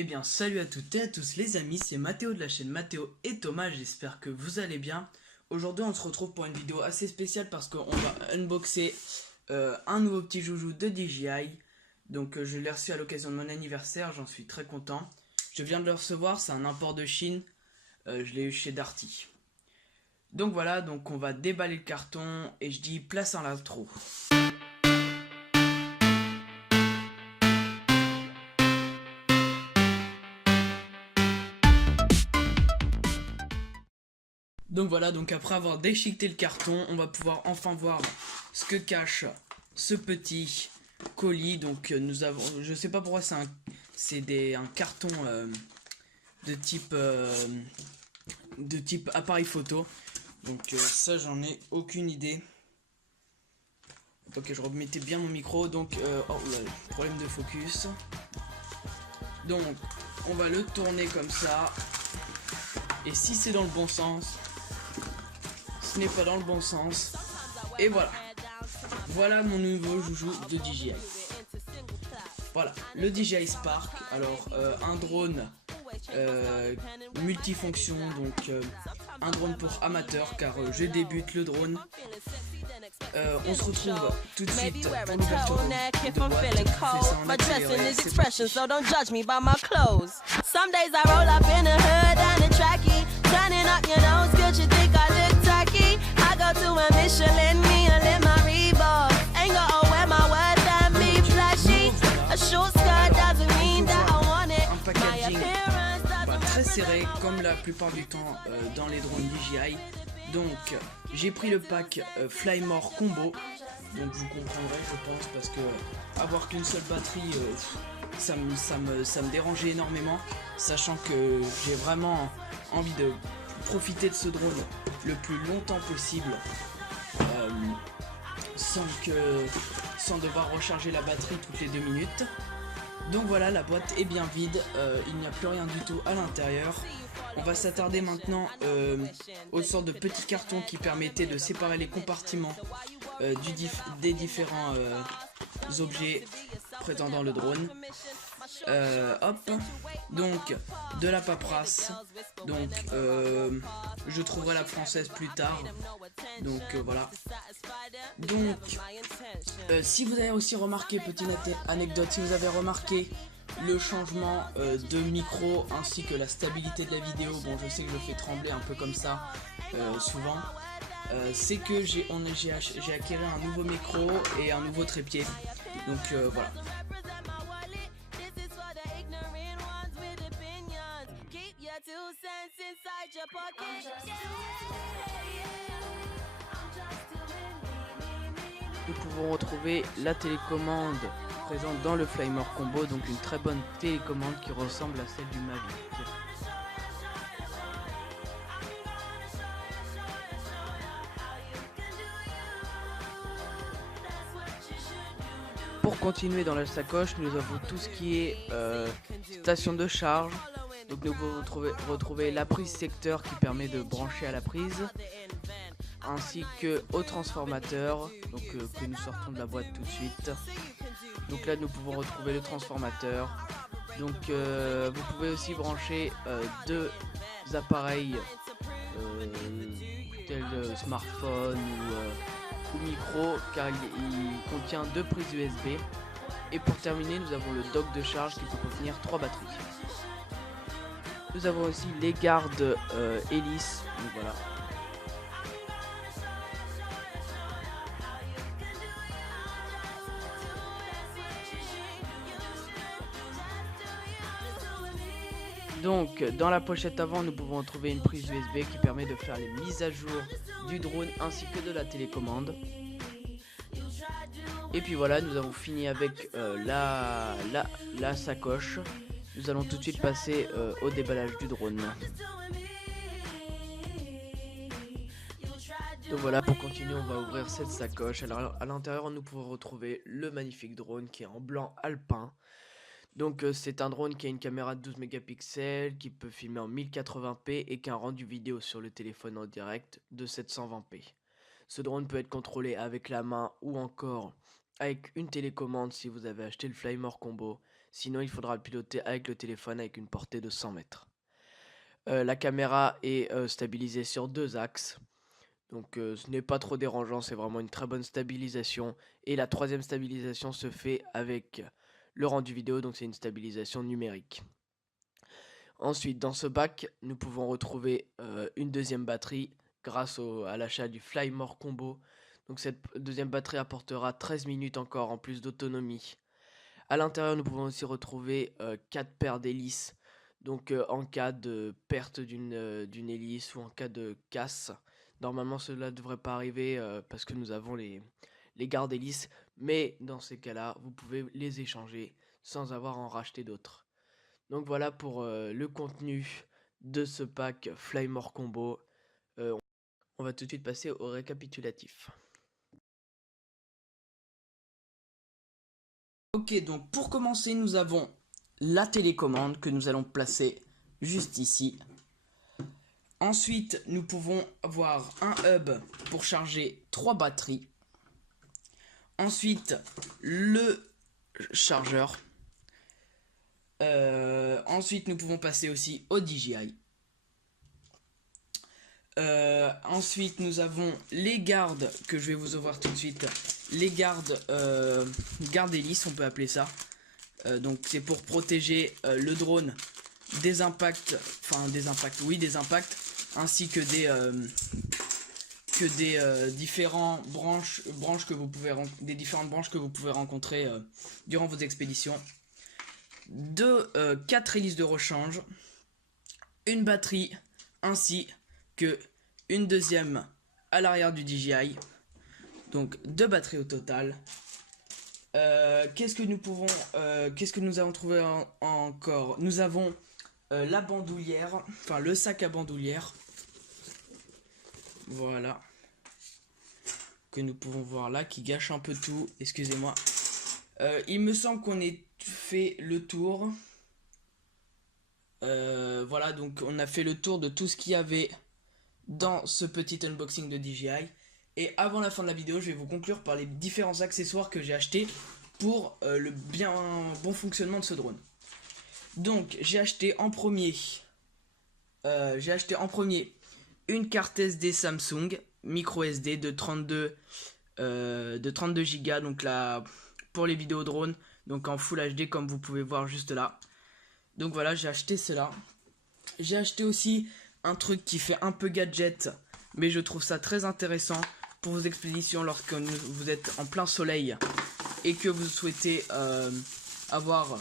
Eh bien salut à toutes et à tous les amis, c'est Mathéo de la chaîne Mathéo et Thomas, j'espère que vous allez bien. Aujourd'hui on se retrouve pour une vidéo assez spéciale parce qu'on va unboxer un nouveau petit joujou de DJI. Donc je l'ai reçu à l'occasion de mon anniversaire, j'en suis très content. Je viens de le recevoir, c'est un import de Chine, je l'ai eu chez Darty. Donc voilà, donc on va déballer le carton et je dis place en l'intro. Donc voilà, donc après avoir déchiqueté le carton, on va pouvoir enfin voir ce que cache ce petit colis. Donc nous avons, je sais pas pourquoi c'est un carton de type appareil photo. Donc ça j'en ai aucune idée. Ok, je remettais bien mon micro. Donc oh là, problème de focus. Donc on va le tourner comme ça. Et si c'est dans le bon sens, ce n'est pas dans le bon sens. Et voilà. Voilà mon nouveau joujou de DJI. Voilà, le DJI Spark. Alors, un drone multifonction, donc un drone pour amateurs, car je débute le drone. On se retrouve tout de suite pour l'ouverture de boîte. Fais ça en accéléré, c'est parti. Un packaging très serré comme la plupart du temps dans les drones DJI. Donc j'ai pris le pack Flymore Combo. Donc vous comprendrez je pense parce que avoir qu'une seule batterie ça me dérangeait énormément, sachant que j'ai vraiment envie de profiter de ce drone le plus longtemps possible sans devoir recharger la batterie toutes les 2 minutes. Donc voilà, la boîte est bien vide, il n'y a plus rien du tout à l'intérieur. On va s'attarder maintenant aux sortes de petits cartons qui permettaient de séparer les compartiments des différents objets prétendant le drone. Hop, donc de la paperasse, donc je trouverai la française plus tard, donc voilà. Donc si vous avez aussi remarqué, petite anecdote, si vous avez remarqué le changement de micro ainsi que la stabilité de la vidéo, bon je sais que je fais trembler un peu comme ça souvent, c'est que j'ai acquéré un nouveau micro et un nouveau trépied, donc voilà. Nous pouvons retrouver la télécommande présente dans le Flymore Combo, donc une très bonne télécommande qui ressemble à celle du Mavic. Pour continuer dans la sacoche, nous avons tout ce qui est station de charge. Donc nous pouvons retrouver la prise secteur qui permet de brancher à la prise, ainsi que au transformateur, donc que nous sortons de la boîte tout de suite. Donc là nous pouvons retrouver le transformateur. Donc vous pouvez aussi brancher deux appareils tels smartphone ou micro, car il contient 2 prises USB. Et pour terminer, nous avons le dock de charge qui peut contenir 3 batteries. Nous avons aussi les gardes hélices, donc voilà. Donc dans la pochette avant, nous pouvons trouver une prise USB qui permet de faire les mises à jour du drone ainsi que de la télécommande. Et puis voilà, nous avons fini avec la sacoche. Nous allons tout de suite passer au déballage du drone. Donc voilà, pour continuer, on va ouvrir cette sacoche. Alors à l'intérieur, nous pouvons retrouver le magnifique drone qui est en blanc alpin. Donc c'est un drone qui a une caméra de 12 mégapixels, qui peut filmer en 1080p et qui a un rendu vidéo sur le téléphone en direct de 720p. Ce drone peut être contrôlé avec la main ou encore avec une télécommande si vous avez acheté le Flymore Combo. Sinon, il faudra le piloter avec le téléphone avec une portée de 100 mètres. La caméra est stabilisée sur 2 axes. Donc ce n'est pas trop dérangeant, c'est vraiment une très bonne stabilisation. Et la troisième stabilisation se fait avec le rendu vidéo, donc c'est une stabilisation numérique. Ensuite, dans ce bac, nous pouvons retrouver une deuxième batterie grâce à l'achat du Flymore Combo. Donc cette deuxième batterie apportera 13 minutes encore en plus d'autonomie. À l'intérieur, nous pouvons aussi retrouver 4 paires d'hélices. Donc en cas de perte d'une hélice ou en cas de casse, normalement cela ne devrait pas arriver parce que nous avons les gardes-hélices. Mais dans ces cas-là, vous pouvez les échanger sans avoir à en racheter d'autres. Donc voilà pour le contenu de ce pack Flymore Combo. On va tout de suite passer au récapitulatif. Ok, donc pour commencer, nous avons la télécommande que nous allons placer juste ici. Ensuite, nous pouvons avoir un hub pour charger 3 batteries. Ensuite, le chargeur. Ensuite, nous pouvons passer aussi au DJI. Ensuite, nous avons les gardes que je vais vous ouvrir tout de suite. Les gardes hélices, on peut appeler ça. Donc, c'est pour protéger le drone des impacts, des impacts, ainsi que des différentes branches que vous pouvez rencontrer durant vos expéditions. 4 hélices de rechange, une batterie ainsi que une deuxième à l'arrière du DJI, donc 2 batteries au total. Qu'est-ce que nous avons trouvé encore? Nous avons la bandoulière, le sac à bandoulière, voilà, que nous pouvons voir là, qui gâche un peu tout, excusez-moi. Il me semble qu'on ait fait le tour. Voilà, donc on a fait le tour de tout ce qu'il y avait dans ce petit unboxing de DJI. Et avant la fin de la vidéo, je vais vous conclure par les différents accessoires que j'ai achetés pour le bon fonctionnement de ce drone. Donc j'ai acheté en premier une carte SD Samsung micro SD de 32 Go, donc là pour les vidéos drones, donc en Full HD comme vous pouvez voir juste là. Donc voilà, j'ai acheté cela. J'ai acheté aussi un truc qui fait un peu gadget, mais je trouve ça très intéressant pour vos expéditions lorsque vous êtes en plein soleil et que vous souhaitez avoir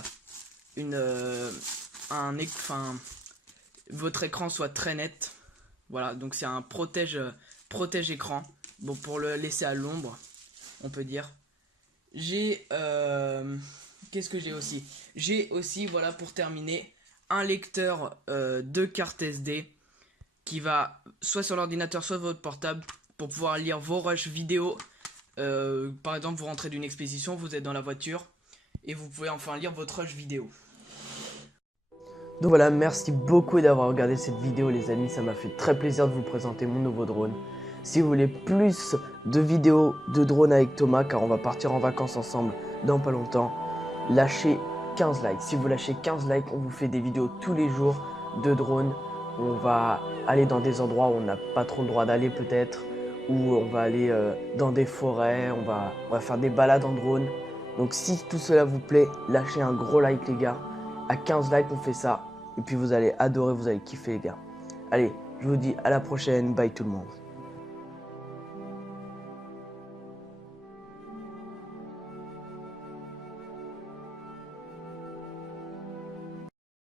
votre écran soit très net. Voilà, donc c'est un protège écran. Bon, pour le laisser à l'ombre, on peut dire. Qu'est-ce que j'ai aussi? J'ai aussi, voilà, pour terminer, un lecteur de carte SD qui va soit sur l'ordinateur, soit votre portable, pour pouvoir lire vos rushs vidéo. Par exemple, vous rentrez d'une expédition, vous êtes dans la voiture, et vous pouvez enfin lire votre rush vidéo. Donc voilà, merci beaucoup d'avoir regardé cette vidéo les amis, ça m'a fait très plaisir de vous présenter mon nouveau drone. Si vous voulez plus de vidéos de drone avec Thomas, car on va partir en vacances ensemble dans pas longtemps, lâchez 15 likes. Si vous lâchez 15 likes, on vous fait des vidéos tous les jours de drone. On va aller dans des endroits où on n'a pas trop le droit d'aller peut-être, ou on va aller dans des forêts, on va faire des balades en drone. Donc si tout cela vous plaît, lâchez un gros like les gars. À 15 likes, on fait ça. Et puis vous allez adorer, vous allez kiffer les gars. Allez, je vous dis à la prochaine. Bye tout le monde.